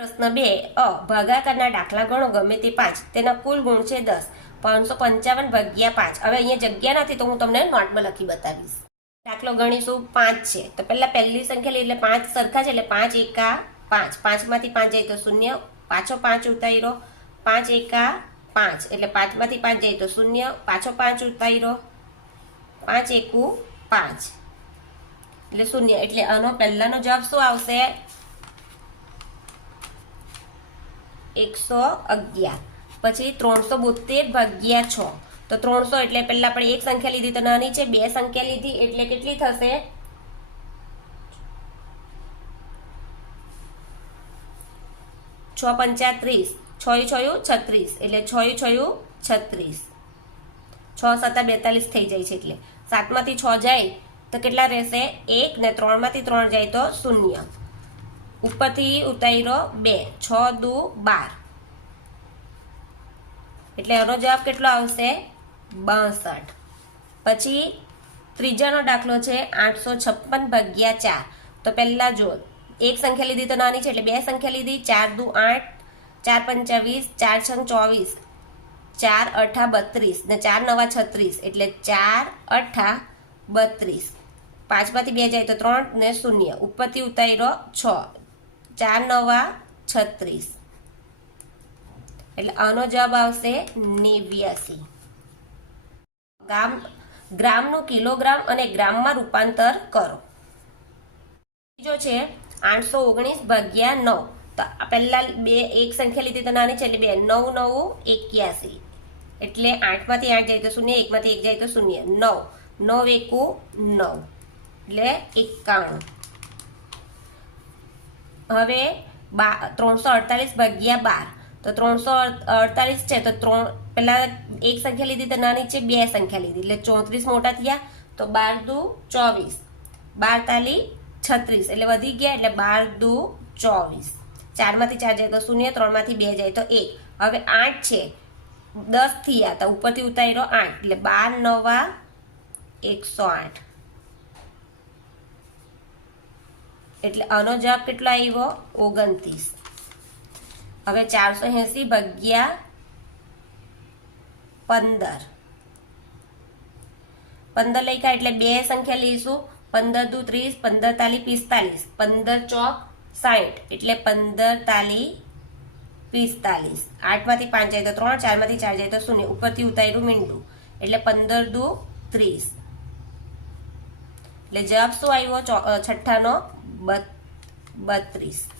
પ્રશ્ન 2 અ ભાગાકારના દાખલા ગણો ગમે તે 5 તેના કુલ ગુણ છે 10 555 ભાગ્યા 5 હવે અહીંયા જગ્યા નથી તો હું તમને નોટમાં લખી બતાવીશ દાખલો ગણીશું 5 છે તો પહેલી સંખ્યા લે એટલે 5 સરખા છે એટલે 5 એકા 5 5 માંથી 5 જાય તો 0 પાછો 5 ઉતાર્યો 5 એકા 5 એટલે 5 માંથી 5 જાય તો 0 પાછો 5 ઉતાર્યો 5 એકુ 5 એટલે 0 એટલે આનો પહેલાનો જવાબ શું આવશે 111 પછી 372 ભાગ્યા 6 તો 300 એટલે પહેલા આપણે એક સંખ્યા લીધી તો નાની છે બે સંખ્યા લીધી એટલે કેટલી થશે 6 પંચા 30 6 છયું 36 એટલે 6 છયું 36 6 સત્તા 42 થઈ જાય છે એટલે 7 માંથી 6 જાય તો કેટલા રહેશે 1 ને 3 માંથી 3 જાય તો 0 ઉપરથી ઉતાર્યો 2 6 દુ 12 એટલે આનો જવાબ કેટલો આવશે 62 પછી ત્રીજાનો દાખલો છે 856 ભાગ્યા 4 તો પહેલા જો એક સંખ્યા લીધી તો નાની છે એટલે બે સંખ્યા લીધી 4 દુ 8 4 પંચા 20 4 છંગ 24 4 અઠા 32 ને 4 નવા 36 એટલે 4 અઠા 32 5 માંથી 2 જાય તો 3 ને 0 ઉપરથી ઉતાર્યો 6 4 નવા 36 એટલે આનો જવાબ આવશે 89 ગ્રામનું કિલોગ્રામ અને ગ્રામમાં રૂપાંતર કરો બીજો છે 819 ભાગ્યા 9 તો પહેલા એક સંખ્યા લીધી તો નાની છે એટલે 2 9 9 81 એટલે 8 માંથી 8 જાય તો 0 1 માંથી 1 જાય તો 0 9 9 એકુ 9 એટલે 51 હવે 348 ભાગ્યા 12 તો 348 છે તો પેલા એક સંખ્યા લીધી તો નાની છે બે સંખ્યા લીધી એટલે 34 મોટા થયા તો 12 દુ 24 12 તાલી 36 એટલે વધી ગયા એટલે 12 દુ 24 4 માંથી 4 જાય તો 0 3 માંથી 2 જાય તો 1 હવે 8 છે 10 થયા તો ઉપરથી ઉતાર્યો 8 એટલે 12 નવા 108 એટલે આનો જવાબ કેટલો આવ્યો 29 હવે 480 ભાગ્યા 15 15 લખ્યા એટલે બે સંખ્યા લઈશું 15 દુ 30 15 તાલી 45 15 ચોક 60 એટલે 15 તાલી 45 8 માંથી 5 જાય તો 3 4 માંથી 4 જાય તો 0 ઉપરથી ઉતાર્યું મીંડું એટલે 15 દુ 30 એટલે જવાબ શું આવ્યો છઠ્ઠાનો 32